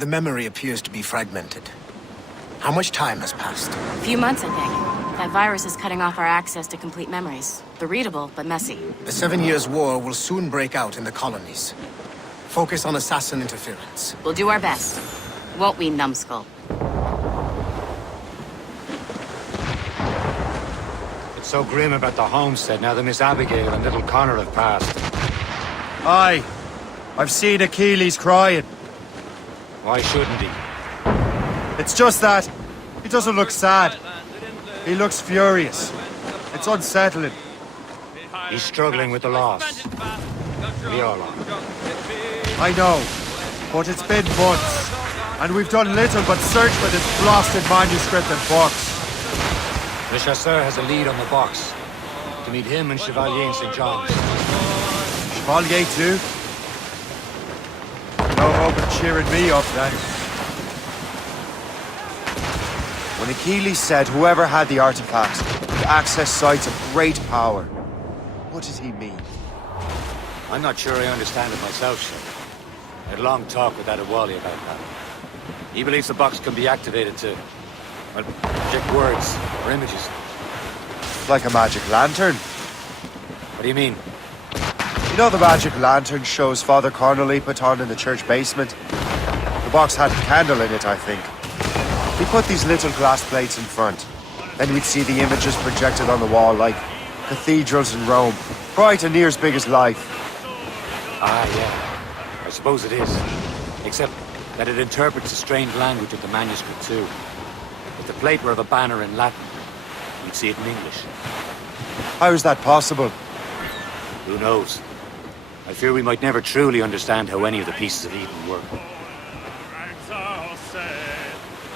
The memory appears to be fragmented. How much time has passed? A few months, I think. That virus is cutting off our access to complete memories. They're readable, but messy. The 7 Years' War will soon break out in the colonies. Focus on assassin interference. We'll do our best. Won't we, numbskull? It's so grim about the homestead now that Miss Abigail and little Connor have passed. Aye. I've seen Achilles crying. Why shouldn't he? It's just that he doesn't look sad. He looks furious. It's unsettling. He's struggling with the loss. We all are. I know, but it's been months, and we've done little but search for this blasted manuscript and books. Le Chasseur has a lead on the box. To meet him and Chevalier in St. John's. Chevalier too? No hope of cheering me up then. When Achilles said whoever had the artifact could access sites of great power, what did he mean? I'm not sure I understand it myself, Shep. I had a long talk with Adewale about that. He believes the box can be activated to, well, project words or images. Like a magic lantern? What do you mean? You know the magic lantern shows Father Connolly put on in the church basement? The box had a candle in it, I think. He put these little glass plates in front. Then you'd see the images projected on the wall like cathedrals in Rome. Bright and near as big as life. Ah, yeah. I suppose it is. Except that it interprets the strange language of the manuscript too. If the plate were of a banner in Latin, you'd see it in English. How is that possible? Who knows? I fear we might never truly understand how any of the pieces of Eden work.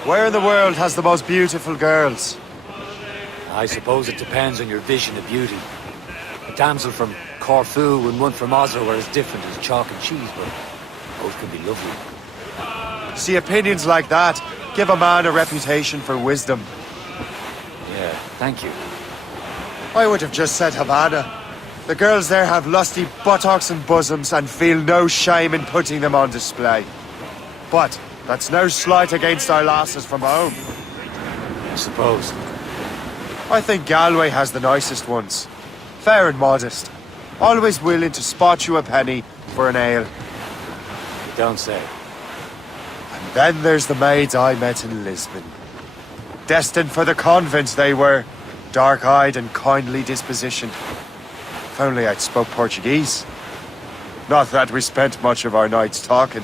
Where in the world has the most beautiful girls? I suppose it depends on your vision of beauty. A damsel from Corfu and one from Oslo are as different as chalk and cheese, but both can be lovely. See, opinions like that give a man a reputation for wisdom. Yeah, thank you. I would have just said Havana. The girls there have lusty buttocks and bosoms and feel no shame in putting them on display. But that's no slight against our lasses from home. I suppose. I think Galway has the nicest ones. Fair and modest. Always willing to spot you a penny for an ale. You don't say. And then there's the maids I met in Lisbon. Destined for the convent they were. Dark-eyed and kindly dispositioned. If only I'd spoke Portuguese. Not that we spent much of our nights talking.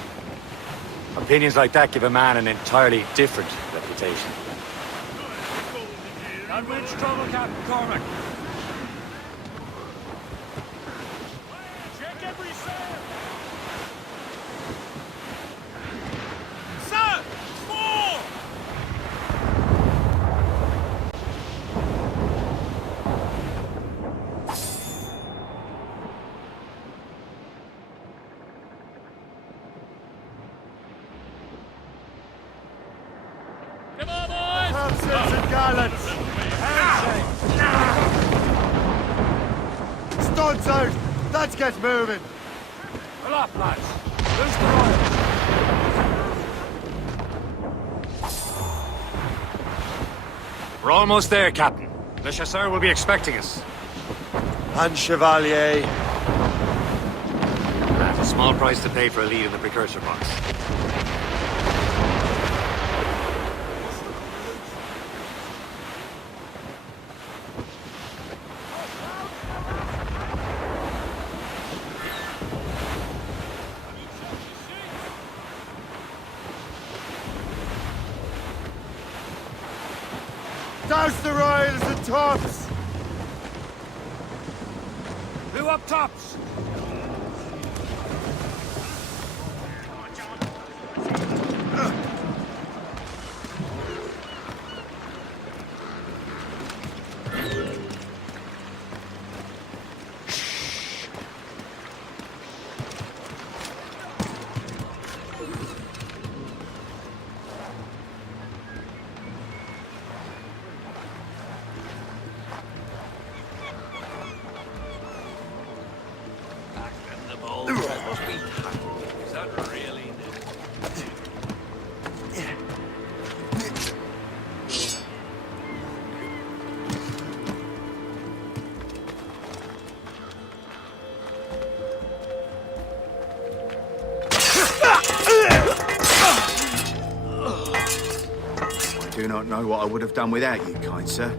Opinions like that give a man an entirely different reputation. And which trouble, Captain Cormac? Check every sail! Sir! Four! Come on, boys! Nonsense and gallants! Studs out! Let's get moving! Pull up, lads! Loose the royals! We're almost there, Captain. Le Chasseur will be expecting us. And Chevalier. That's a small price to pay for a lead in the precursor box. Douse the royals and tops! Who up tops? do not know what I would have done without you, kind sir.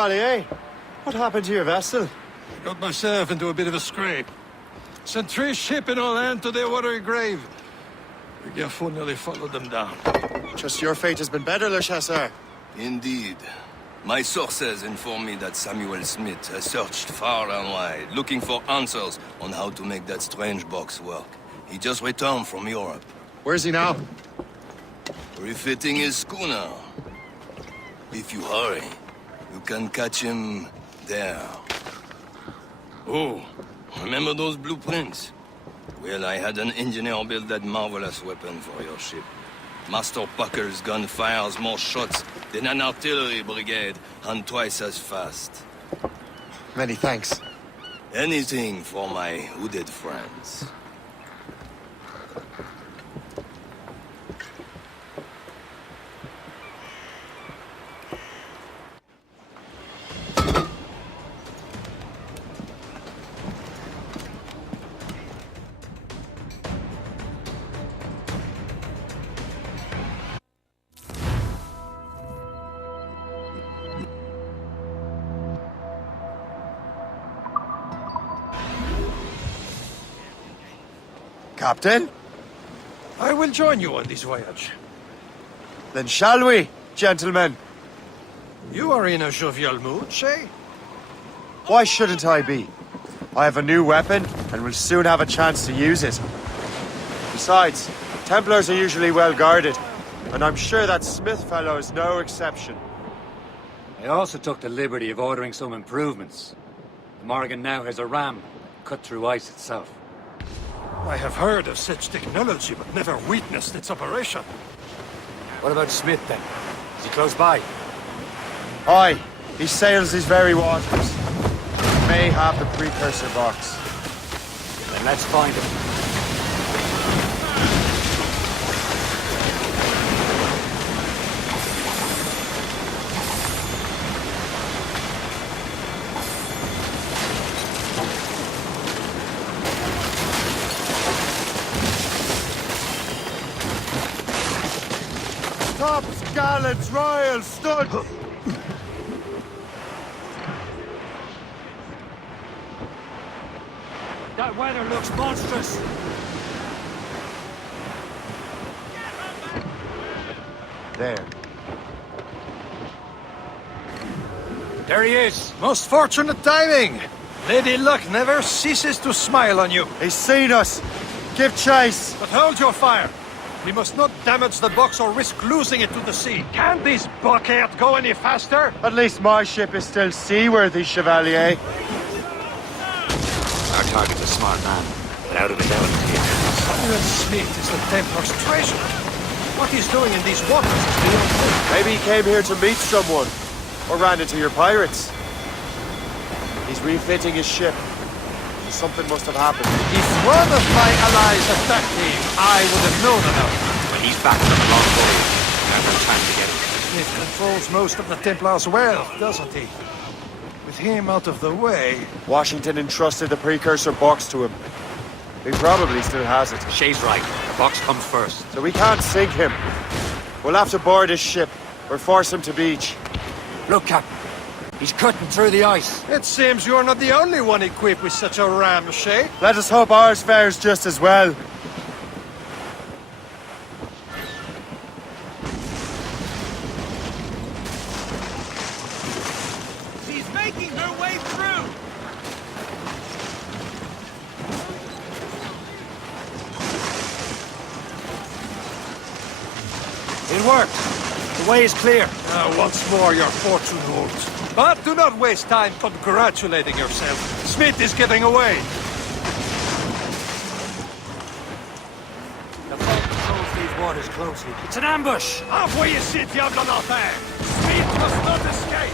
Chevalier, what happened to your vessel? Got myself into a bit of a scrape. Sent 3 ships in all hand to their watery grave. The Garfou nearly followed them down. Just your fate has been better, Le Chasseur. Indeed. My sources inform me that Samuel Smith has searched far and wide, looking for answers on how to make that strange box work. He just returned from Europe. Where's he now? Refitting his schooner. If you hurry, you can catch him there. Oh, remember those blueprints? Well, I had an engineer build that marvelous weapon for your ship. Master Pucker's gun fires more shots than an artillery brigade, and twice as fast. Many thanks. Anything for my hooded friends. Captain? I will join you on this voyage. Then shall we, gentlemen? You are in a jovial mood, Shay? Why shouldn't I be? I have a new weapon, and will soon have a chance to use it. Besides, Templars are usually well guarded, and I'm sure that Smith fellow is no exception. I also took the liberty of ordering some improvements. The Morrigan now has a ram cut through ice itself. I have heard of such technology, but never witnessed its operation. What about Smith, then? Is he close by? Aye, he sails these very waters. May have the precursor box. Then let's find him. Tops, gallants, royals, studs! That weather looks monstrous. There. There he is. Most fortunate timing! Lady Luck never ceases to smile on you. He's seen us! Give chase! But hold your fire. We must not damage the box or risk losing it to the sea. Can this blockade go any faster? At least my ship is still seaworthy, Chevalier. Our target's a smart man, but out of his element here. Samuel Smith is the Templar's treasure. What he's doing in these waters is beyond me. Maybe he came here to meet someone. Or ran into your pirates. He's refitting his ship. Something must have happened. If one of my allies attacked him, I would have known about it. When he's back from a long voyage, now's our time to get him. Smith controls most of the Templars' wealth, doesn't he? With him out of the way... Washington entrusted the precursor box to him. He probably still has it. Shay's right. The box comes first. So we can't sink him. We'll have to board his ship, or force him to beach. Look, Captain. He's cutting through the ice. It seems you're not the only one equipped with such a ram, Shay. Let us hope ours fares just as well. She's making her way through! It worked. The way is clear. Once more, your fortune holds. But do not waste time congratulating yourself. Smith is getting away. The boat controls these waters closely. It's an ambush. Off where you sit, Diable Nothing! Smith must not escape!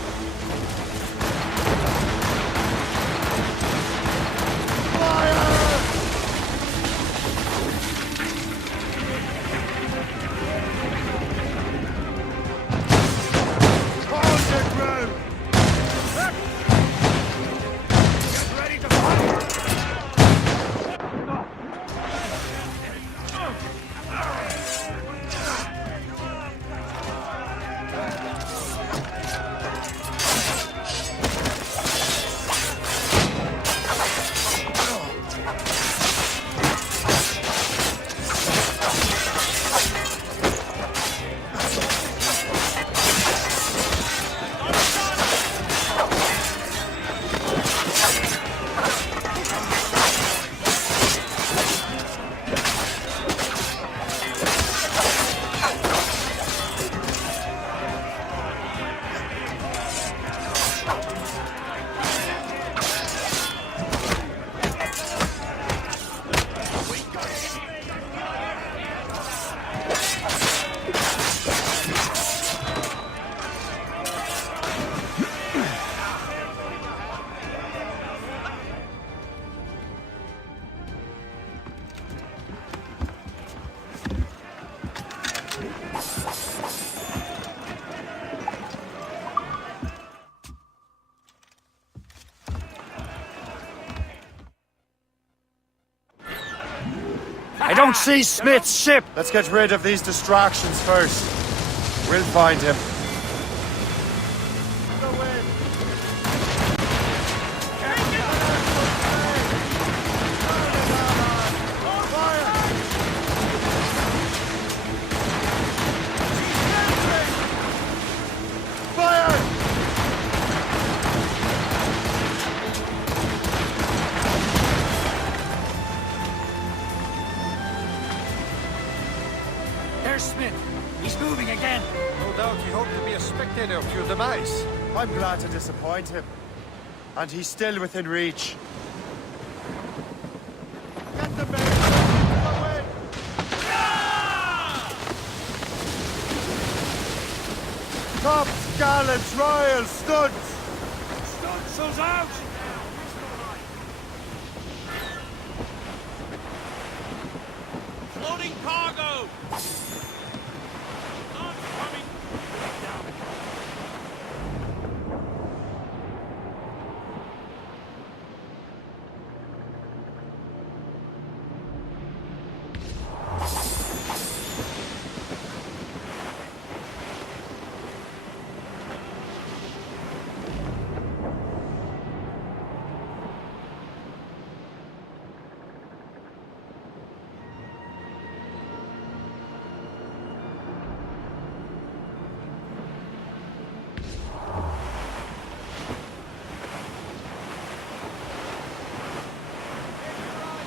I don't see Smith's ship. Let's get rid of these distractions first. We'll find him. There's Smith. He's moving again. No doubt he hoped to be a spectator of your demise. I'm glad to disappoint him. And he's still within reach. Get the man! Tops, gallants, royals, studs! Stunsails out! Loading cargo! Launch coming! Down.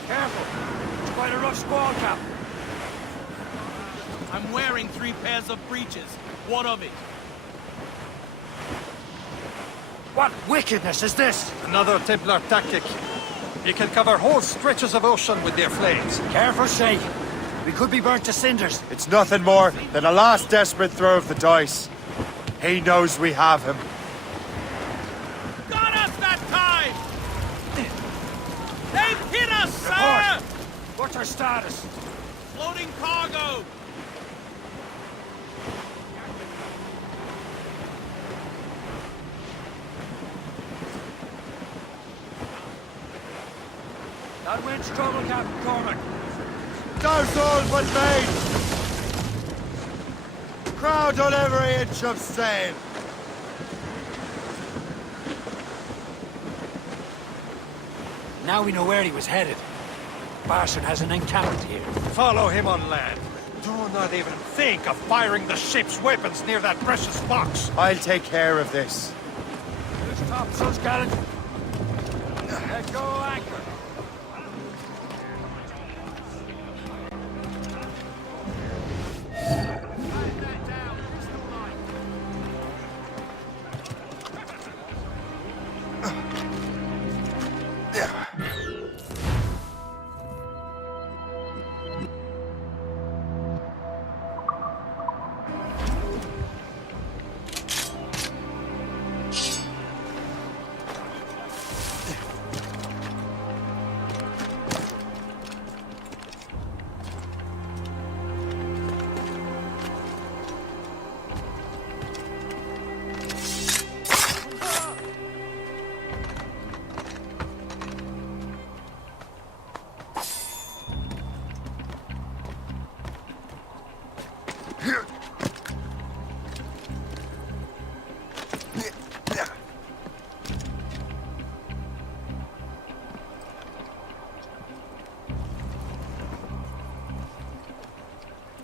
Careful! It's quite a rough squall, Cap. I'm wearing 3 pairs of breeches. What of it? What wickedness is this? Another Templar tactic. You can cover whole stretches of ocean with their flames. Careful, Shay. We could be burnt to cinders. It's nothing more than a last desperate throw of the dice. He knows we have him. Got us that time! They've hit us, sir! Report. What's our status? Loading cargo! That wind's trouble, Captain Cormac. Douse all but main! Crowd on every inch of sail! Now we know where he was headed. Bastard has an encampment here. Follow him on land. Do not even think of firing the ship's weapons near that precious box. I'll take care of this. Who's topsails, gallant? Let go anchor.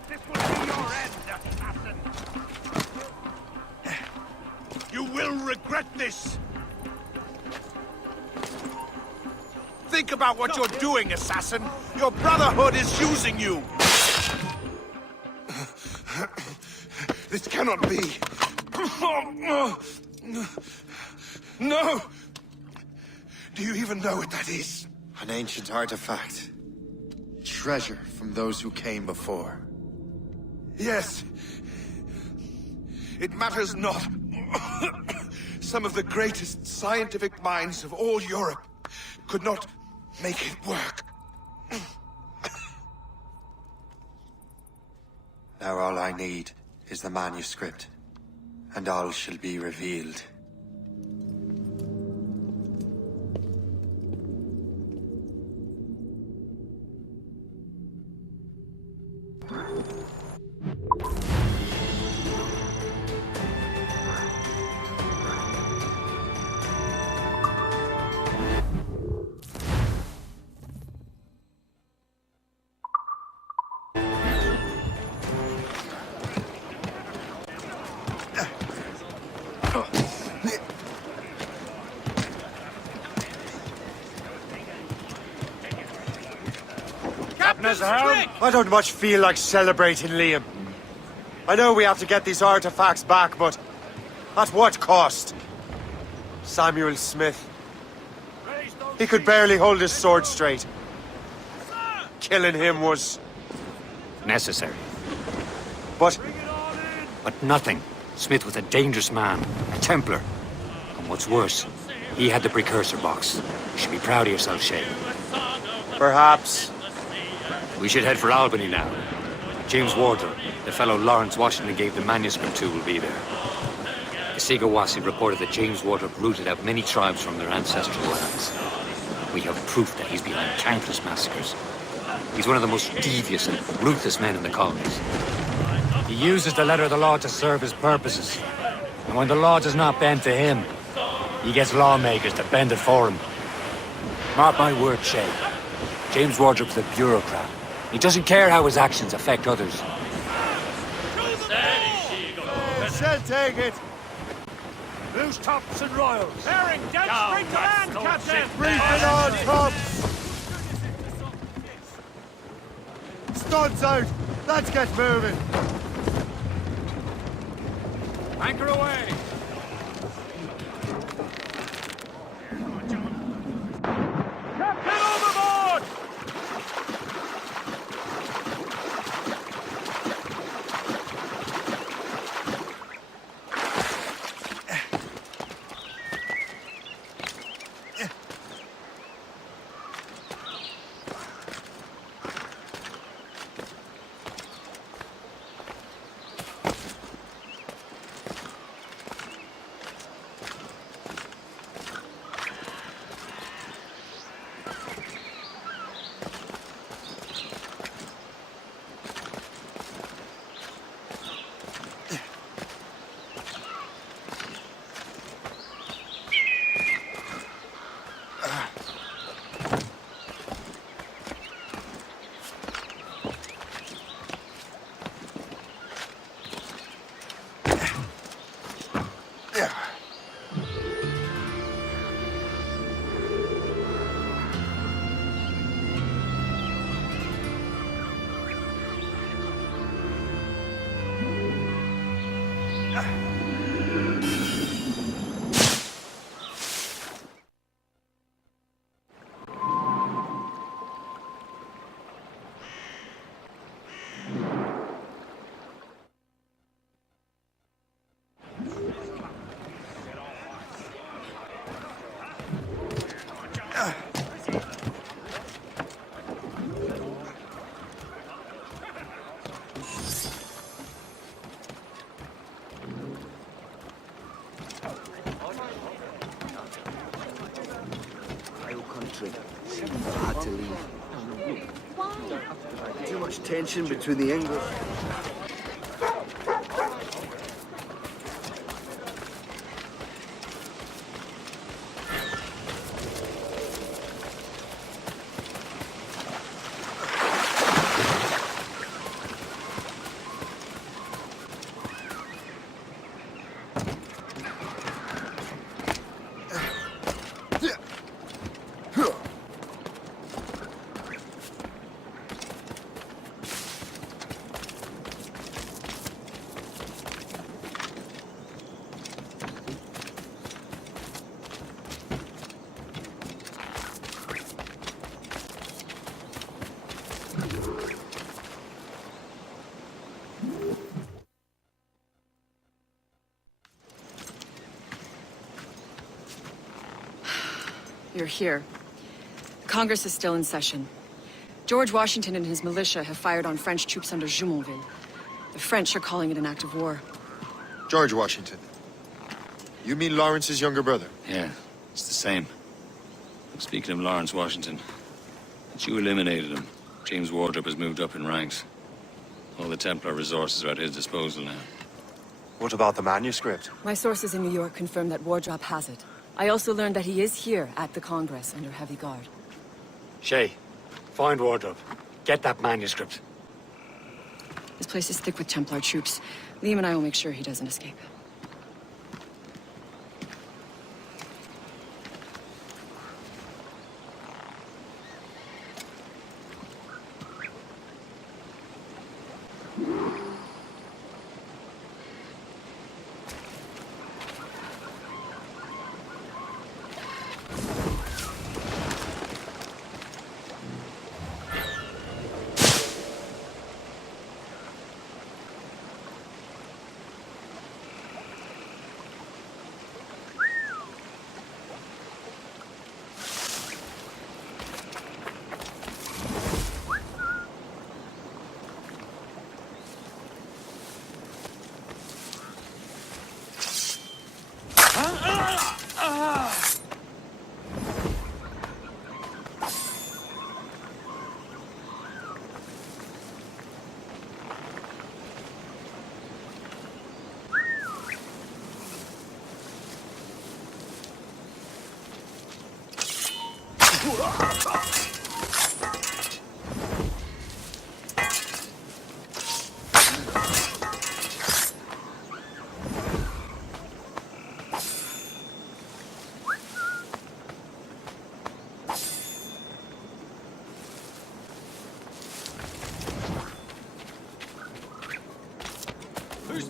This will be your end, assassin! You will regret this! Think about what you're doing, assassin! Your Brotherhood is using you! This cannot be! No! Do you even know what that is? An ancient artifact. Treasure from those who came before. Yes. It matters not. Some of the greatest scientific minds of all Europe could not make it work. Now all I need is the manuscript, and all shall be revealed. I don't much feel like celebrating, Liam. I know we have to get these artifacts back, but at what cost? Samuel Smith. He could barely hold his sword straight. Killing him was... Necessary. But But nothing Smith was a dangerous man, a Templar. And what's worse, he had the precursor box. You should be proud of yourself, Shay. Perhaps. We should head for Albany now. James Wardrop, the fellow Lawrence Washington gave the manuscript to, will be there. Isigawasi reported that James Wardrop rooted out many tribes from their ancestral lands. We have proof that he's behind countless massacres. He's one of the most devious and ruthless men in the colonies. He uses the letter of the law to serve his purposes. And when the law does not bend to him, he gets lawmakers to bend it for him. Mark my word, Shay. James Wardrop's a bureaucrat. He doesn't care how his actions affect others. Shall take it. Loose tops and royals. Bearing dead straight to land, Captain! Brief it on, tops. Studs out. Let's get moving. Anchor away. Captain overboard! Hard to leave. Too much tension between the English. You're here. Congress is still in session. George Washington and his militia have fired on French troops under Jumonville. The French are calling it an act of war. George Washington. You mean Lawrence's younger brother? Yeah, it's the same. Speaking of Lawrence Washington, since you eliminated him, James Wardrop has moved up in ranks. All the Templar resources are at his disposal now. What about the manuscript? My sources in New York confirm that Wardrop has it. I also learned that he is here at the Congress under heavy guard. Shay, find Wardrop. Get that manuscript. This place is thick with Templar troops. Liam and I will make sure he doesn't escape.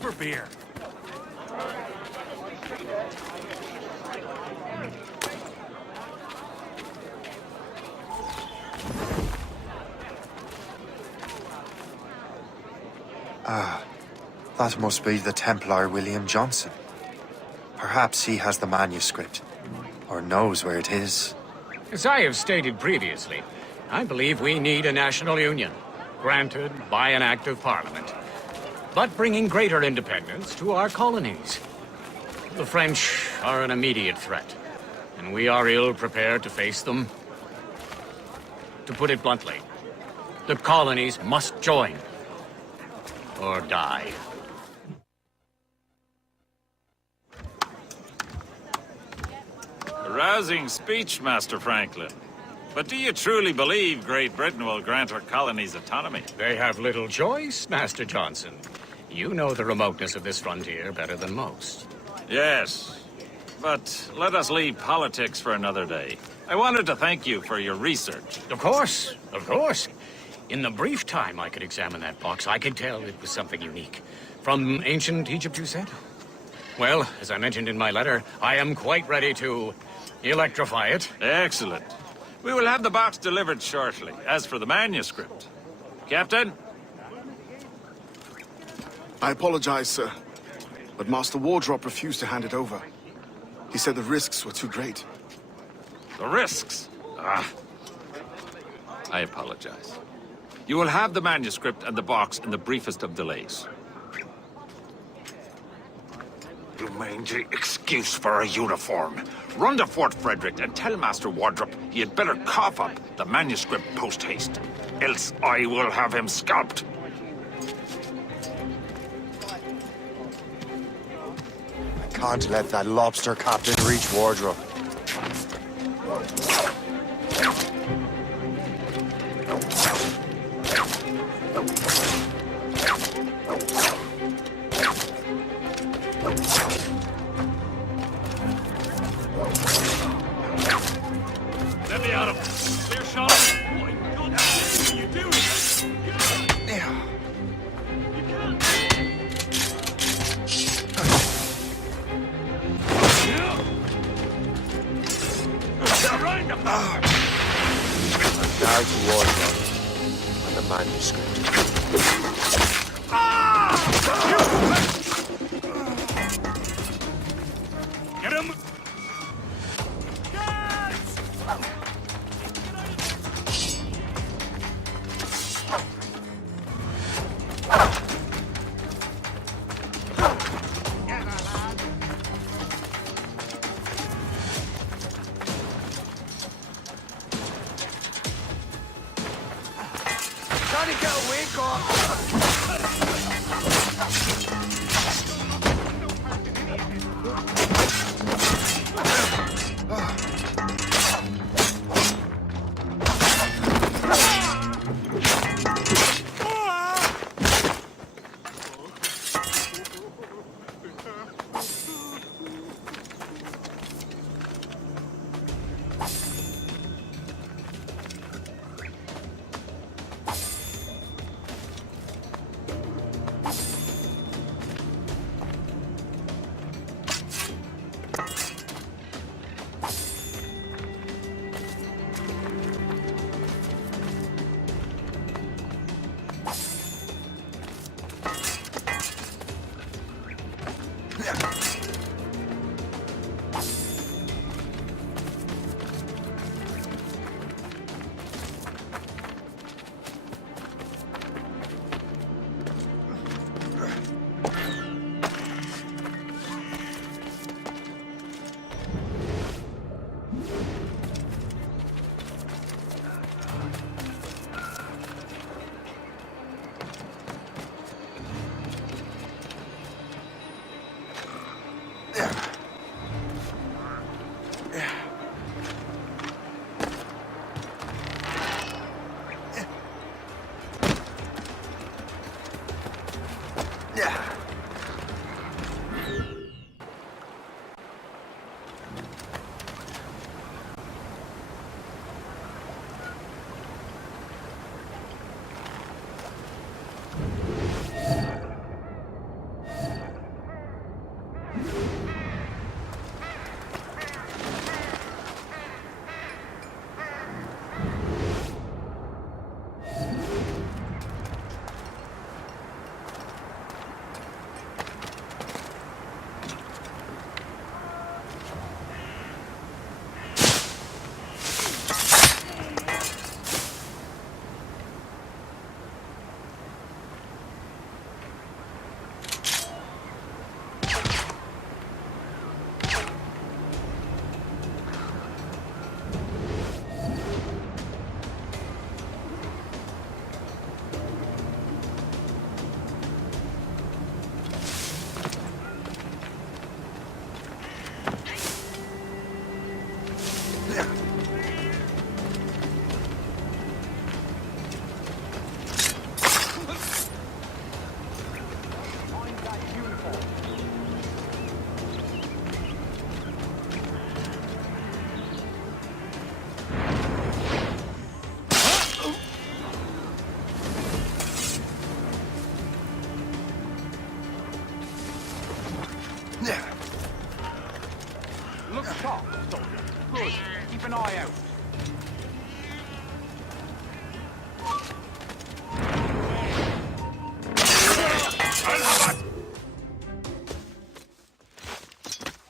for beer. That must be the Templar William Johnson. Perhaps he has the manuscript, or knows where it is. As I have stated previously, I believe we need a national union, granted by an act of parliament, but bringing greater independence to our colonies. The French are an immediate threat, and we are ill prepared to face them. To put it bluntly, the colonies must join, or die. A rousing speech, Master Franklin. But do you truly believe Great Britain will grant our colonies autonomy? They have little choice, Master Johnson. You know the remoteness of this frontier better than most. Yes, but let us leave politics for another day. I wanted to thank you for your research. Of course, of course. In the brief time I could examine that box, I could tell it was something unique. From ancient Egypt, you said? Well, as I mentioned in my letter, I am quite ready to electrify it. Excellent. We will have the box delivered shortly. As for the manuscript... Captain? I apologize, sir, but Master Wardrop refused to hand it over. He said the risks were too great. The risks? Ah. I apologize. You will have the manuscript and the box in the briefest of delays. You mangy excuse for a uniform. Run to Fort Frederick and tell Master Wardrop he had better cough up the manuscript post-haste. Else I will have him scalped. I can't let that lobster captain reach Wardrop. Let me out of clear shot. Boy, God, what are you doing? Now to Wardrop and the manuscript. Get him! Trying to get away, God!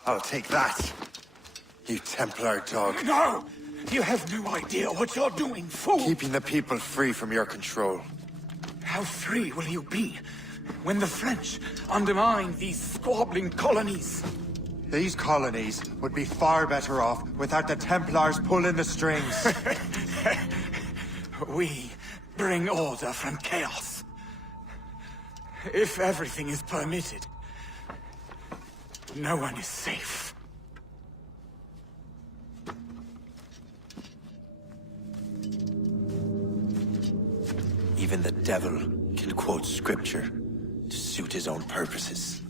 I'll take that. You Templar dog. No! You have no idea what you're doing, fool! Keeping the people free from your control. How free will you be when the French undermine these squabbling colonies? These colonies would be far better off without the Templars pulling the strings. We bring order from chaos. If everything is permitted, no one is safe. Even the devil can quote scripture to suit his own purposes.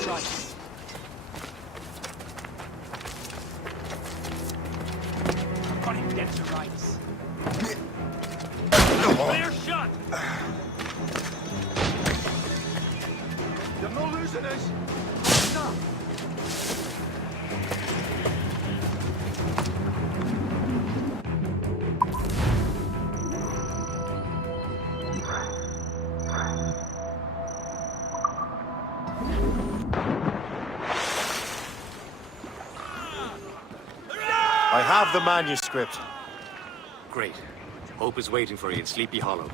Strikes. Running dead to rights. Clear shot! You're not losing it! Stop! I have the manuscript. Great. Hope is waiting for you in Sleepy Hollow.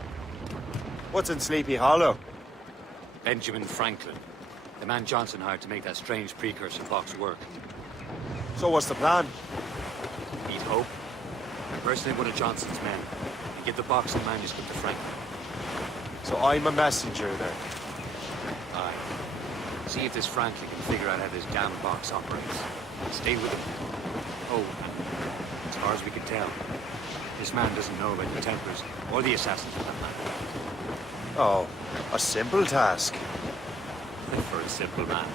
What's in Sleepy Hollow? Benjamin Franklin. The man Johnson hired to make that strange precursor box work. So what's the plan? Meet Hope, impersonate one of Johnson's men, and give the box and manuscript to Franklin. So I'm a messenger then? Aye. See if this Franklin can figure out how this damn box operates. Stay with him. Oh, and as far as we can tell, this man doesn't know about the Templars or the assassins for that matter. Oh, a simple task. For a simple man.